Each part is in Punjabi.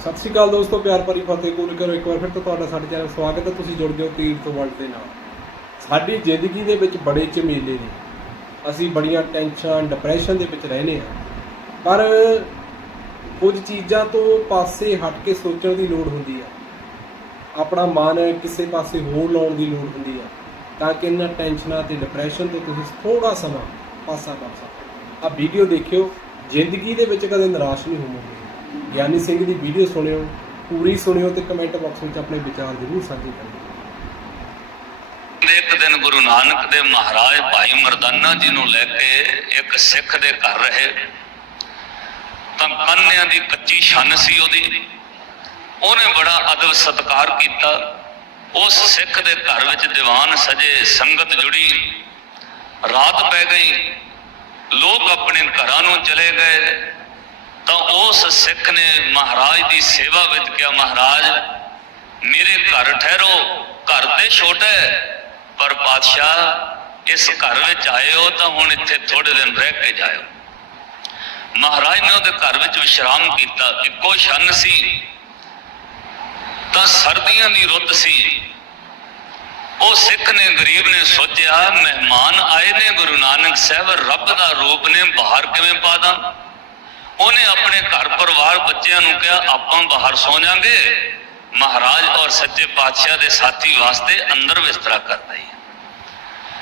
ਸਤਿ ਸ਼੍ਰੀ ਅਕਾਲ ਦੋਸਤੋ, ਪਿਆਰ ਭਰੀ ਫਤਿਹ ਕਬੂਲ ਕਰੋ। ਇੱਕ ਵਾਰ ਫਿਰ ਤੋਂ ਤੁਹਾਡਾ ਸਾਡੇ ਚੈਨਲ ਸਵਾਗਤ ਹੈ। ਤੁਸੀਂ ਜੁੜ ਜਾਓ ਤੀਰ ਤੋਂ ਵਰਲਡ ਦੇ ਨਾਲ। ਸਾਡੀ ਜ਼ਿੰਦਗੀ ਦੇ ਵਿੱਚ ਬੜੇ ਝਮੇਲੇ ਨੇ। ਅਸੀਂ ਬੜੀਆਂ ਟੈਨਸ਼ਨ ਡਿਪਰੈਸ਼ਨ ਦੇ ਵਿੱਚ ਰਹਿੰਦੇ ਹਾਂ। ਪਰ ਕੁਝ ਚੀਜ਼ਾਂ ਤੋਂ ਪਾਸੇ ਹਟ ਕੇ ਸੋਚਣ ਦੀ ਲੋੜ ਹੁੰਦੀ ਆ। ਆਪਣਾ ਮਨ ਕਿਸੇ ਪਾਸੇ ਹੋਰ ਲਾਉਣ ਦੀ ਲੋੜ ਹੁੰਦੀ ਆ। ਤਾਂ ਕਿ ਇਹਨਾਂ ਟੈਨਸ਼ਨਾਂ ਤੇ ਡਿਪਰੈਸ਼ਨ ਤੋਂ ਤੁਸੀਂ ਥੋੜਾ ਸਮਾਂ ਪਾਸਾ ਕਰ ਸਕੋ। ਆ ਵੀਡੀਓ ਦੇਖਿਓ। ਜ਼ਿੰਦਗੀ ਦੇ ਵਿੱਚ ਕਦੇ ਨਿਰਾਸ਼ ਨਹੀਂ ਹੋਵੋਗੇ। ਗਿਆਨੀ ਸਿੰਘ ਦੀ ਵੀਡੀਓ ਸੁਣਿਓ, ਪੂਰੀ ਸੁਣਿਓ ਤੇ ਕਮੈਂਟ ਬਾਕਸ ਵਿੱਚ ਆਪਣੇ ਵਿਚਾਰ ਜ਼ਰੂਰ ਸਾਂਝੇ ਕਰਿਓ। ਇੱਕ ਦਿਨ ਗੁਰੂ ਨਾਨਕ ਦੇ ਮਹਾਰਾਜ ਭਾਈ ਮਰਦਾਨਾ ਜੀ ਨੂੰ ਲੈ ਕੇ ਇੱਕ ਸਿੱਖ ਦੇ ਘਰ ਰਹੇ। ਤਾਂ ਕੰਨਿਆਂ ਦੀ ਕੱਚੀ ਛੰਨ ਸੀ ਉਹਦੀ। ਉਹਨੇ ਬੜਾ ਅਦਬ ਸਤਕਾਰ ਕੀਤਾ। ਉਸ ਸਿੱਖ ਦੇ ਘਰ ਵਿੱਚ ਦੀਵਾਨ ਸਜੇ, ਸੰਗਤ ਜੁੜੀ। ਰਾਤ ਪੈ ਗਈ। ਲੋਕ ਆਪਣੇ ਘਰਾਂ ਨੂੰ ਚਲੇ ਗਏ। ਤਾਂ ਉਸ ਸਿੱਖ ਨੇ ਮਹਾਰਾਜ ਦੀ ਸੇਵਾ ਵਿੱਚ ਕਿਹਾ, ਮਹਾਰਾਜ, ਮੇਰੇ ਘਰ ਠਹਿਰੋ, ਘਰ ਤੇ ਛੋਟਾ ਪਰ ਪਾਤਸ਼ਾਹ, ਇਸ ਘਰ ਵਿੱਚ ਆਏ ਹੋ ਤਾਂ ਹੁਣ ਇੱਥੇ ਥੋੜੇ ਦਿਨ ਰਹਿ ਕੇ ਜਾਇਓ। ਮਹਾਰਾਜ ਨੇ ਉਹਦੇ ਘਰ ਵਿੱਚ ਵਿਸ਼ਰਾਮ ਕੀਤਾ, ਇੱਕੋ ਛੰਨ ਸੀ। ਤਾਂ ਸਰਦੀਆਂ ਦੀ ਰੁੱਤ ਸੀ। ਉਹ ਸਿੱਖ ਨੇ, ਗਰੀਬ ਨੇ ਸੋਚਿਆ, ਮਹਿਮਾਨ ਆਏ ਨੇ, ਗੁਰੂ ਨਾਨਕ ਸਾਹਿਬ, ਰੱਬ ਦਾ ਰੂਪ ਨੇ, ਬਾਹਰ ਕਿਵੇਂ ਪਾ ਦਾਂ? ਉਹਨੇ ਆਪਣੇ ਘਰ ਪਰਿਵਾਰ ਬੱਚਿਆਂ ਨੂੰ ਕਿਹਾ, ਆਪਾਂ ਬਾਹਰ ਸੌ ਜਾਾਂਗੇ। ਮਹਾਰਾਜ ਔਰ ਸੱਚੇ ਪਾਤਸ਼ਾਹ ਦੇ ਸਾਥੀ ਵਾਸਤੇ ਅੰਦਰ ਬਿਸਤਰਾ ਕਰ ਦਈ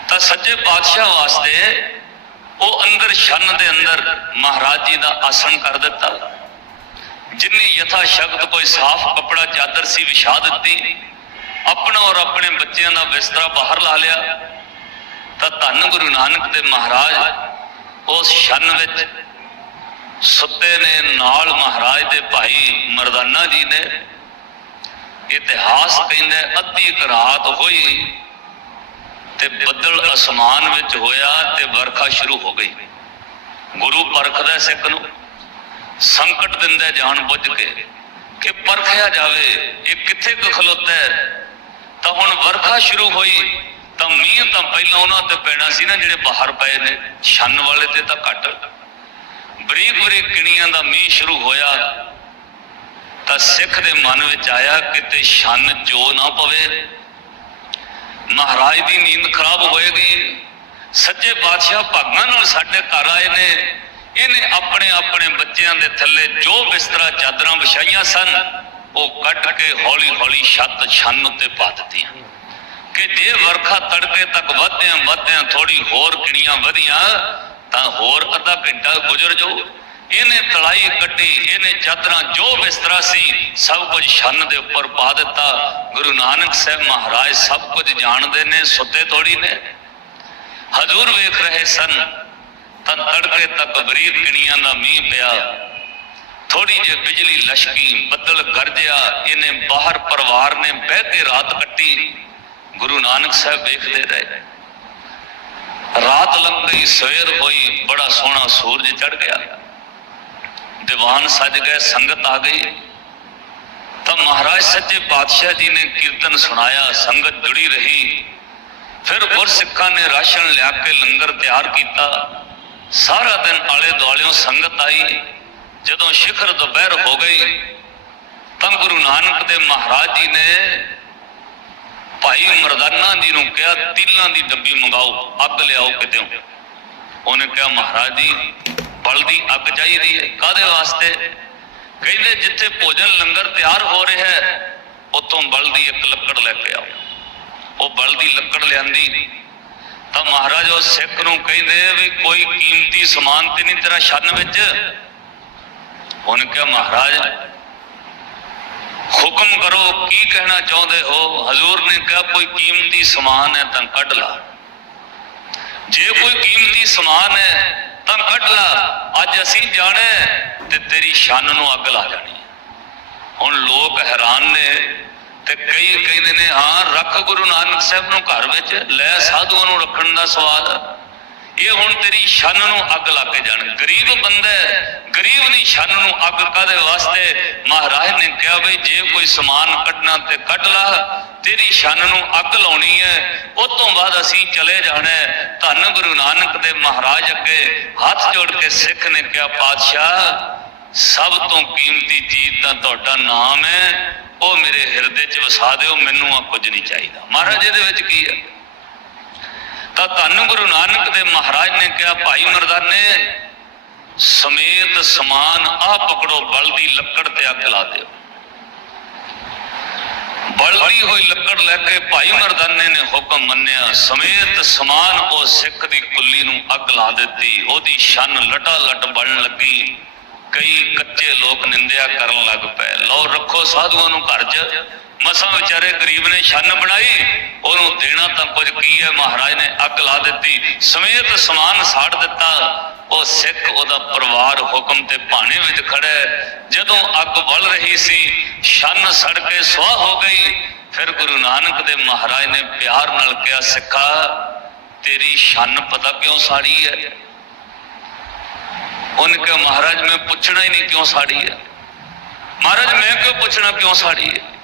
ਤਾਂ ਸੱਚੇ ਪਾਤਸ਼ਾਹ ਵਾਸਤੇ ਉਹ ਅੰਦਰ ਛੰਨ ਦੇ ਅੰਦਰ ਮਹਾਰਾਜ ਜੀ ਦਾ ਆਸਣ ਕਰ ਦਿੱਤਾ। ਜਿੰਨੀ ਯਥਾ ਸ਼ਬਦ ਕੋਈ ਸਾਫ਼ ਕਪੜਾ ਚਾਦਰ ਸੀ ਵਿਛਾ ਦਿੱਤੀ। ਆਪਣਾ ਔਰ ਆਪਣੇ ਬੱਚਿਆਂ ਦਾ ਬਿਸਤਰਾ ਬਾਹਰ ਲਾ ਲਿਆ। ਤਾਂ ਧੰਨ ਗੁਰੂ ਨਾਨਕ ਦੇ ਮਹਾਰਾਜ ਉਸ ਛੰਨ ਵਿੱਚ ਸੁੱਤੇ ਨੇ ਨਾਲ ਮਹਾਰਾਜ ਦੇ ਭਾਈ ਮਰਦਾਨਾ ਜੀ ਨੇ ਇਤਿਹਾਸ ਕਹਿੰਦਾ ਅੱਧੀ ਰਾਤ ਹੋਈ ਤੇ ਬੱਦਲ ਅਸਮਾਨ ਵਿੱਚ ਹੋਇਆ ਤੇ ਵਰਖਾ ਸ਼ੁਰੂ ਹੋ ਗਈ। ਗੁਰੂ ਪਰਖਦਾ ਸਿੱਖ ਨੂੰ ਸੰਕਟ ਦਿੰਦਾ ਜਾਣ ਬੁੱਝ ਕੇ ਕਿ ਪਰਖਿਆ ਜਾਵੇ, ਇਹ ਕਿੱਥੇ ਖਲੋਤਾ ਹੈ? ਤਾਂ ਹੁਣ ਵਰਖਾ ਸ਼ੁਰੂ ਹੋਈ, ਤਾਂ ਮੀਂਹ ਤਾਂ ਪਹਿਲਾਂ ਉਹਨਾਂ ਤੇ ਪੈਣਾ ਸੀ ਨਾ, ਜਿਹੜੇ ਬਾਹਰ ਪਏ ਨੇ, ਛੰਨ ਵਾਲੇ ਤੇ ਤਾਂ ਘੱਟ। ਬਰੀਕ ਬਰੀਕ ਕਿਣੀਆਂ ਦਾ ਮੀਂਹ ਸ਼ੁਰੂ ਹੋਇਆ, ਤਾਂ ਸਿੱਖ ਦੇ ਮਨ ਵਿੱਚ ਆਇਆ ਕਿਤੇ ਛੰਨ ਜੋ ਨਾ ਪਵੇ। ਮਹਾਰਾਜ ਦੀ ਨੀਂਦ ਖਰਾਬ ਹੋਏਗੀ। ਸੱਚੇ ਬਾਦਸ਼ਾਹ ਭਾਗਾਂ ਨਾਲ ਸਾਡੇ ਘਰ ਆਏ ਨੇ। ਇਹਨੇ ਆਪਣੇ ਆਪਣੇ ਬੱਚਿਆਂ ਦੇ ਥੱਲੇ ਜੋ ਬਿਸਤਰਾ ਚਾਦਰਾਂ ਵਿਛਾਈਆਂ ਸਨ, ਉਹ ਕੱਢ ਕੇ ਹੌਲੀ ਹੌਲੀ ਛੱਤ ਛੰਨ ਉੱਤੇ ਪਾ ਦਿੱਤੀਆਂ। ਕਿ ਜੇ ਵਰਖਾ ਤੜਕੇ ਤੱਕ ਵਧਦਿਆਂ ਵਧਦਿਆਂ ਥੋੜੀ ਹੋਰ ਕਿਣੀਆਂ ਵਧੀਆਂ ਤਾਂ ਹੋਰ ਅੱਧਾ ਘੰਟਾ ਗੁਜ਼ਰ ਜਾਊ। ਇਹਨੇ ਤਲਾਈ ਕੱਢੀ, ਇਹਨੇ ਚਾਦਰਾਂ ਜੋ ਬਿਸਤਰਾ ਸੀ, ਸਭ ਕੁਝ ਛੰਨ ਦੇ ਉੱਪਰ ਪਾ ਦਿੱਤਾ। ਗੁਰੂ ਨਾਨਕ ਸਾਹਿਬ ਮਹਾਰਾਜ ਸਭ ਕੁਝ ਜਾਣਦੇ ਨੇ, ਸੁੱਤੇ ਥੋੜੀ ਨੇ। ਹਜ਼ੂਰ ਵੇਖ ਰਹੇ ਸਨ, ਤਾਂ ਤੜਕੇ ਤੱਕ ਗਰੀਬ ਕਿਣੀਆਂ ਦਾ ਮੀਂਹ ਪਿਆ। ਥੋੜੀ ਜਿਹੀ ਬਿਜਲੀ ਲਸ਼ਕੀ ਬੱਦਲ ਗਰਜਿਆ ਇਹਨੇ ਬਾਹਰ ਪਰਿਵਾਰ ਨੇ ਬਹਿ ਕੇ ਰਾਤ ਕੱਟੀ। ਗੁਰੂ ਨਾਨਕ ਸਾਹਿਬ ਵੇਖਦੇ ਰਹੇ। ਰਾਤ ਲੰਘ ਗਈ ਸਵੇਰ ਹੋਈ, ਬੜਾ ਸੋਹਣਾ ਸੂਰਜ ਚੜ ਗਿਆ। ਦੀਵਾਨ ਸਜ ਗਏ, ਸੰਗਤ ਆ ਗਈ। ਤਾਂ ਮਹਾਰਾਜ ਸੱਚੇ ਪਾਤਸ਼ਾਹ ਜੀ ਨੇ ਕੀਰਤਨ ਸੁਣਾਇਆ, ਸੰਗਤ ਜੁੜੀ ਰਹੀ। ਫਿਰ ਗੁਰਸਿੱਖਾਂ ਨੇ ਰਾਸ਼ਨ ਲਿਆ ਕੇ ਲੰਗਰ ਤਿਆਰ ਕੀਤਾ। ਸਾਰਾ ਦਿਨ ਆਲੇ ਦੁਆਲਿਓਂ ਸੰਗਤ ਆਈ। ਜਦੋਂ ਸ਼ਿਖਰ ਦੁਪਹਿਰ ਹੋ ਗਈ, ਤਾਂ ਗੁਰੂ ਨਾਨਕ ਦੇ ਮਹਾਰਾਜ ਜੀ ਨੇ ਭਾਈ ਮਰਦਾਨਾ ਜੀ ਨੂੰ ਕਿਹਾ, ਤਿਲਾਂ ਦੀ ਡੱਬੀ ਮੰਗਾਓ, ਅੱਗ ਲਿਆਓ ਕਿਤੇ। ਉਹਨੇ ਕਿਹਾ, ਮਹਾਰਾਜ ਜੀ, ਬਲ ਅੱਗ ਚਾਹੀਦੀ ਹੈ। ਕਾਦੇ ਵਾਸਤੇ? ਕਹਿੰਦੇ, ਜਿੱਥੇ ਭੋਜਨ ਲੰਗਰ ਤਿਆਰ ਹੋ ਰਿਹਾ ਹੈ, ਉੱਥੋਂ ਬਲ ਦੀ ਇੱਕ ਲੱਕੜ ਲੈ ਕੇ ਆਓ। ਉਹ ਬਲਦੀ ਲੱਕੜ ਲਿਆਂਦੀ। ਤਾਂ ਮਹਾਰਾਜ ਉਹ ਸਿੱਖ ਨੂੰ ਕਹਿੰਦੇ ਵੀ ਕੋਈ ਕੀਮਤੀ ਸਮਾਨ ਤੇ ਨਹੀਂ ਤੇਰਾ ਛੰਨ ਵਿੱਚ। ਉਹਨੇ ਕਿਹਾ, ਮਹਾਰਾਜ ਹੁਕਮ ਕਰੋ, ਕੀ ਕਹਿਣਾ ਚਾਹੁੰਦੇ ਹੋ? ਹਜ਼ੂਰ ਨੇ ਕਿਹਾ, ਕੋਈ ਕੀਮਤੀ ਸਮਾਨ ਹੈ, ਤਾਂ ਕੱਢ ਲਾ। ਜੇ ਕੋਈ ਕੀਮਤੀ ਸਮਾਨ ਹੈ, ਤਾਂ ਕੱਢ ਲਾ। ਅੱਜ ਅਸੀਂ ਜਾਣੇ ਤੇ ਤੇਰੀ ਸ਼ਾਨ ਨੂੰ ਅੱਗ ਲਾ ਜਾਣੀ ਹੁਣ ਲੋਕ ਹੈਰਾਨ ਨੇ, ਤੇ ਕਈ ਕਹਿੰਦੇ ਨੇ, ਹਾਂ, ਰੱਖ ਗੁਰੂ ਨਾਨਕ ਸਾਹਿਬ ਨੂੰ ਘਰ ਵਿੱਚ, ਲੈ ਸਾਧੂਆਂ ਨੂੰ ਰੱਖਣ ਦਾ ਸਵਾਦ। ਇਹ ਹੁਣ ਤੇਰੀ ਛੰਨ ਨੂੰ ਅੱਗ ਲਾ ਕੇ ਜਾਣ। ਗਰੀਬ ਬੰਦਾ ਗਰੀਬ ਦੀ ਛੰਨ ਨੂੰ ਅੱਗ ਕਾਦੇ ਵਾਸਤੇ? ਮਹਾਰਾਜ ਨੇ ਕਿਹਾ ਬਈ ਜੇ ਕੋਈ ਸਮਾਨ ਕੱਢਣਾ ਤੇ ਕੱਢ ਲਾ। ਤੇਰੀ ਛੰਨ ਨੂੰ ਅੱਗ ਲਾਉਣੀ ਹੈ। ਉਸ ਤੋਂ ਬਾਅਦ ਅਸੀਂ ਚਲੇ ਜਾਣਾ ਧੰਨ ਗੁਰੂ ਨਾਨਕ ਦੇ ਮਹਾਰਾਜ ਅੱਗੇ ਹੱਥ ਜੋੜ ਕੇ ਸਿੱਖ ਨੇ ਕਿਹਾ, ਪਾਤਸ਼ਾਹ, ਸਭ ਤੋਂ ਕੀਮਤੀ ਚੀਜ਼ ਤਾਂ ਤੁਹਾਡਾ ਨਾਮ ਹੈ। ਉਹ ਮੇਰੇ ਹਿਰਦੇ 'ਚ ਵਸਾ ਦਿਓ। ਮੈਨੂੰ ਆ ਕੁਝ ਨਹੀਂ ਚਾਹੀਦਾ। ਮਹਾਰਾਜ, ਇਹਦੇ ਵਿੱਚ ਕੀ ਹੈ? ਤਾਂ ਧੰਨ ਗੁਰੂ ਨਾਨਕ ਦੇ ਮਹਾਰਾਜ ਨੇ ਕਿਹਾ, ਭਾਈ ਮਰਦਾਨੇ, ਸਮੇਤ ਸਮਾਨ ਆ ਪਕੜੋ ਬਲ ਦੀ ਲੱਕੜ ਤੇ ਅੱਗ ਲਾ ਦਿਓ। ਬਲਦੀ ਹੋਈ ਲੱਕੜ ਲੈ ਕੇ ਭਾਈ ਮਰਦਾਨੇ ਨੇ ਹੁਕਮ ਮੰਨਿਆ, ਸਮੇਤ ਸਮਾਨ ਉਹ ਸਿੱਖ ਦੀ ਕੁੱਲੀ ਨੂੰ ਅੱਗ ਲਾ ਦਿੱਤੀ। ਉਹਦੀ ਸ਼ਨ ਲਟਾ ਲਟ ਬਲਣ ਲੱਗੀ। ਕਈ ਕੱਚੇ ਲੋਕ ਨਿੰਦਿਆ ਕਰਨ ਲੱਗ ਪਏ। ਲਓ, ਰੱਖੋ ਸਾਧੂਆਂ ਨੂੰ ਘਰ 'ਚ। ਮਸਾਂ ਵਿਚਾਰੇ ਗਰੀਬ ਨੇ ਛੰਨ ਬਣਾਈ, ਉਹਨੂੰ ਦੇਣਾ ਤਾਂ ਕੁਝ ਕੀ ਹੈ, ਮਹਾਰਾਜ ਨੇ ਅੱਗ ਲਾ ਦਿੱਤੀ, ਸਮੇਤ ਸਮਾਨ ਸਾੜ ਦਿੱਤਾ। ਉਹ ਸਿੱਖ, ਉਹਦਾ ਪਰਿਵਾਰ ਹੁਕਮ ਤੇ ਭਾਣੇ ਵਿੱਚ ਖੜਾ ਜਦੋਂ ਅੱਗ ਬਲ ਰਹੀ ਸੀ, ਛੰਨ ਸੜ ਕੇ ਸੁਆਹ ਹੋ ਗਈ। ਫਿਰ ਗੁਰੂ ਨਾਨਕ ਦੇ ਮਹਾਰਾਜ ਨੇ ਪਿਆਰ ਨਾਲ ਕਿਹਾ, ਸਿੱਖਾ, ਤੇਰੀ ਸ਼ਨ ਪਤਾ ਕਿਉਂ ਸਾੜੀ ਹੈ? ਉਹਨੇ ਕਿਹਾ, ਮਹਾਰਾਜ, ਮੈਂ ਪੁੱਛਣਾ ਹੀ ਨਹੀਂ ਕਿਉਂ ਸਾੜੀ ਹੈ? ਮਹਾਰਾਜ, ਮੈਂ ਕਿਉਂ ਪੁੱਛਣਾ ਕਿਉਂ ਸਾੜੀ ਹੈ?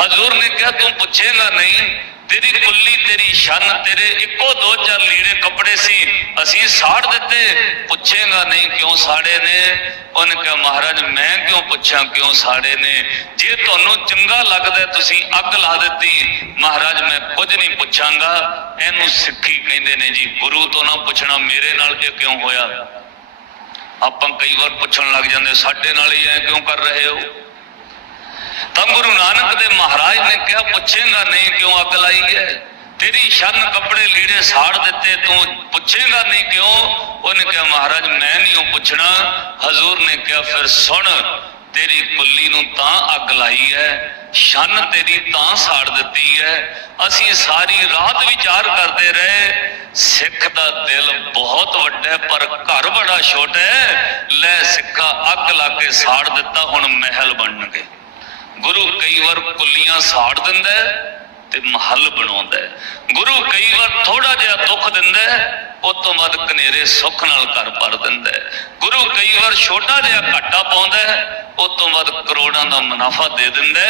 ਹਜ਼ੂਰ ਨੇ ਕਿਹਾ, ਤੂੰ ਪੁੱਛੇਗਾ ਨਹੀਂ, ਤੇਰੀ ਕੁੱਲੀ, ਤੇਰੀ ਸ਼ਨ ਤੇਰੇ ਇੱਕੋ ਦੋ ਚਾਰ ਲੀੜੇ ਕੱਪੜੇ ਸੀ, ਅਸੀਂ ਸਾੜ ਦਿੱਤੇ। ਪੁੱਛੇਗਾ ਨਹੀਂ ਕਿਉਂ ਸਾੜੇ ਨੇ? ਉਹਨੇ ਕਿਹਾ, ਮਹਾਰਾਜ, ਮੈਂ ਕਿਉਂ ਪੁੱਛਾਂ ਕਿਉਂ ਸਾੜੇ ਨੇ? ਜੇ ਤੁਹਾਨੂੰ ਚੰਗਾ ਲੱਗਦਾ ਤੁਸੀਂ ਅੱਗ ਲਾ ਦਿੱਤੀ। ਮਹਾਰਾਜ, ਮੈਂ ਕੁਝ ਨਹੀਂ ਪੁੱਛਾਂਗਾ। ਇਹਨੂੰ ਸਿੱਖੀ ਕਹਿੰਦੇ ਨੇ ਜੀ, ਗੁਰੂ ਤੋਂ ਨਾ ਪੁੱਛਣਾ ਮੇਰੇ ਨਾਲ ਇਹ ਕਿਉਂ ਹੋਇਆ? ਆਪਾਂ ਕਈ ਵਾਰ ਪੁੱਛਣ ਲੱਗ ਜਾਂਦੇ, ਸਾਡੇ ਨਾਲ ਹੀ ਐ ਕਿਉਂ ਕਰ ਰਹੇ ਹੋ? ਤਾਂ ਗੁਰੂ ਨਾਨਕ ਦੇ ਮਹਾਰਾਜ ਨੇ ਕਿਹਾ, ਪੁੱਛੇਗਾ ਨਹੀਂ ਕਿਉਂ ਅੱਗ ਲਾਈ ਹੈ? ਤੇਰੀ ਸ਼ਨ ਕੱਪੜੇ ਲੀੜੇ ਸਾੜ ਦਿੱਤੇ, ਤੂੰ ਪੁੱਛੇਗਾ ਨਹੀਂ ਕਿਉਂ? ਉਹਨੇ ਕਿਹਾ, ਮਹਾਰਾਜ, ਮੈਂ ਨਹੀਂ ਉਹ ਪੁੱਛਣਾ। ਹਜ਼ੂਰ ਨੇ ਕਿਹਾ, ਫਿਰ ਸੁਣ, ਤੇਰੀ ਕੁੱਲੀ ਨੂੰ ਤਾਂ ਅੱਗ ਲਾਈ ਹੈ ਸ਼ਨ ਤੇਰੀ ਤਾਂ ਸਾੜ ਦਿੱਤੀ ਹੈ। ਅਸੀਂ ਸਾਰੀ ਰਾਤ ਵਿਚਾਰ ਕਰਦੇ ਰਹੇ। ਸਿੱਖ ਦਾ ਦਿਲ ਬਹੁਤ ਵੱਡਾ ਪਰ ਘਰ ਬੜਾ ਛੋਟਾ ਲੈ ਸਿੱਖਾ, ਅੱਗ ਲਾ ਕੇ ਸਾੜ ਦਿੱਤਾ, ਹੁਣ ਮਹਿਲ ਬਣਨਗੇ। ਗੁਰੂ ਕਈ ਵਾਰ ਕੁੱਲੀਆਂ ਸਾੜ ਦਿੰਦਾ ਤੇ ਮਹੱਲ ਬਣਾਉਂਦਾ ਗੁਰੂ ਕਈ ਵਾਰ ਥੋੜਾ ਜਿਹਾ ਦੁੱਖ ਦਿੰਦਾ ਉਸ ਤੋਂ ਬਾਅਦ ਕਨੇਰੇ ਸੁੱਖ ਨਾਲ ਘਰ ਭਰ ਦਿੰਦਾ ਗੁਰੂ ਕਈ ਵਾਰ ਛੋਟਾ ਜਿਹਾ ਘਾਟਾ ਪਾਉਂਦਾ ਉਸ ਤੋਂ ਬਾਅਦ ਕਰੋੜਾਂ ਦਾ ਮੁਨਾਫਾ ਦੇ ਦਿੰਦਾ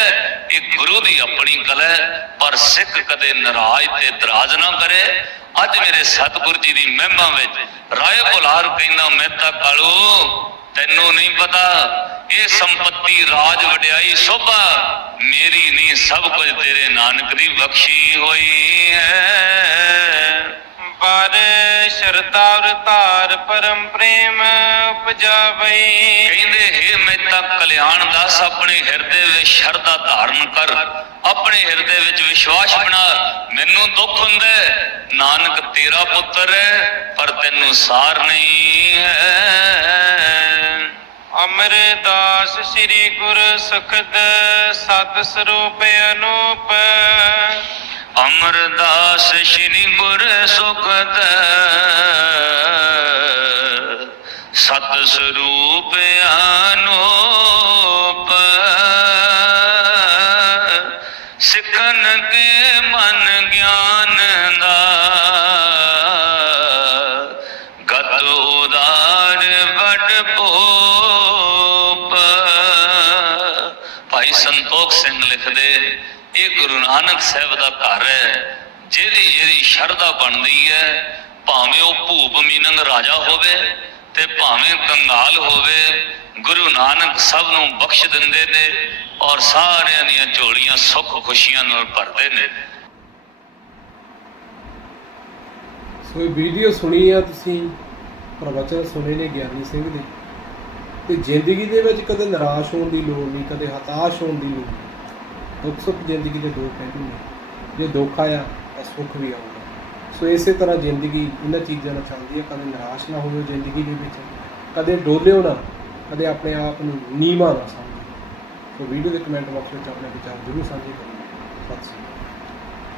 ਇਹ ਗੁਰੂ ਦੀ ਆਪਣੀ ਕਲਾ ਹੈ, ਪਰ ਸਿੱਖ ਕਦੇ ਨਾਰਾਜ਼ ਤੇ ਇਤਰਾਜ਼ ਨਾ ਕਰੇ। ਅੱਜ ਮੇਰੇ ਸਤਿਗੁਰੂ ਜੀ ਦੀ ਮਹਿਮਾ ਵਿੱਚ ਰਾਏ ਬੁਲਾਰ ਕਹਿੰਦਾ, ਮਹਿਤਾ ਕਾਲੂ, ਤੈਨੂੰ ਨਹੀਂ ਪਤਾ ਇਹ ਸੰਪਤੀ ਰਾਜ ਵਡਿਆਈ ਸੋਭਾ ਮੇਰੀ ਨਹੀਂ ਸਭ ਕੁਝ ਤੇਰੇ ਨਾਨਕ ਦੀ ਬਖਸ਼ੀ ਹੋਈ ਹੈ। ਪਰ ਸ਼ਰਤਾ ਅਵਤਾਰ ਪਰਮ ਪ੍ਰੇਮ ਉਪਜਾਵਈ। ਕਹਿੰਦੇ ਹੈ ਮੈਂ ਤਾਂ ਕਲਿਆਣ ਦਾਸ ਆਪਣੇ ਹਿਰਦੇ ਵਿੱਚ ਸ਼ਰਧਾ ਧਾਰਨ ਕਰ। ਆਪਣੇ ਹਿਰਦੇ ਵਿੱਚ ਵਿਸ਼ਵਾਸ ਬਣਾ। ਮੈਨੂੰ ਦੁੱਖ ਹੁੰਦਾ ਨਾਨਕ ਤੇਰਾ ਪੁੱਤਰ ਹੈ ਪਰ ਤੈਨੂੰ ਸਾਰ ਨਹੀਂ ਹੈ। ਅਮਰਦਾਸ ਸ੍ਰੀ ਗੁਰ ਸੁਖਦ ਸਤ ਸਰੂਪ ਅਨੂਪ ਅਮਰਦਾਸ ਸ਼੍ਰੀ ਗੁਰ ਸੁਖਦ ਸਤ ਸਰੂਪ ਅਨੂਪ ਸੰਤੋਖ ਸਿੰਘ ਲਿਖਦੇ, ਇਹ ਗੁਰੂ ਨਾਨਕ ਸਾਹਿਬ ਦਾ ਘਰ ਹੈ, ਜਿਹਦੀ ਜਿਹਦੀ ਸ਼ਰਧਾ ਬਣਦੀ ਹੈ, ਭਾਵੇਂ ਉਹ ਭੂਪ ਮੀਨੰਗ ਰਾਜਾ ਹੋਵੇ ਤੇ ਭਾਵੇਂ ਕੰਗਾਲ ਹੋਵੇ, ਗੁਰੂ ਨਾਨਕ ਸਭ ਨੂੰ ਬਖਸ਼ ਦਿੰਦੇ ਨੇ ਔਰ ਸਾਰਿਆਂ ਦੀਆਂ ਝੋਲੀਆਂ ਸੁੱਖ ਖੁਸ਼ੀਆਂ ਨਾਲ ਭਰਦੇ ਨੇ। ਸੋ ਇਹ ਵੀਡੀਓ ਸੁਣੀ ਆ ਤੁਸੀਂ, ਪ੍ਰਵਚਨ ਸੁਣੇ ਨੇ ਗਿਆਨੀ ਸਿੰਘ ਦੇ। ਤੇ ਜ਼ਿੰਦਗੀ ਦੇ ਵਿੱਚ ਕਦੇ ਨਿਰਾਸ਼ ਹੋਣ ਦੀ ਲੋੜ ਨਹੀਂ, ਕਦੇ ਹਤਾਸ਼ ਹੋਣ ਦੀ ਲੋੜ ਨਹੀਂ। ਦੁੱਖ ਸੁੱਖ ਜ਼ਿੰਦਗੀ ਦੇ ਦੋ ਪਹਿਲੂ ਨੇ। ਜੇ ਦੁੱਖ ਆਇਆ, ਤਾਂ ਸੁੱਖ ਵੀ ਆਊਗਾ। ਸੋ ਇਸੇ ਤਰ੍ਹਾਂ ਜ਼ਿੰਦਗੀ ਇਹਨਾਂ ਚੀਜ਼ਾਂ ਨਾਲ ਚੱਲਦੀ ਹੈ ਕਦੇ ਨਿਰਾਸ਼ ਨਾ ਹੋਇਓ ਜ਼ਿੰਦਗੀ ਦੇ ਵਿੱਚ। ਕਦੇ ਡੋਲਿਓ ਨਾ, ਕਦੇ ਆਪਣੇ ਆਪ ਨੂੰ ਨੀਵਾਂ ਨਾ ਸਮਝੋ। ਸੋ ਵੀਡੀਓ ਦੇ ਕਮੈਂਟ ਬਾਕਸ ਵਿੱਚ ਆਪਣੇ ਵਿਚਾਰ ਜ਼ਰੂਰ ਸਾਂਝੇ ਕਰੋ। ਸਤਿ ਸ਼੍ਰੀ ਅਕਾਲ।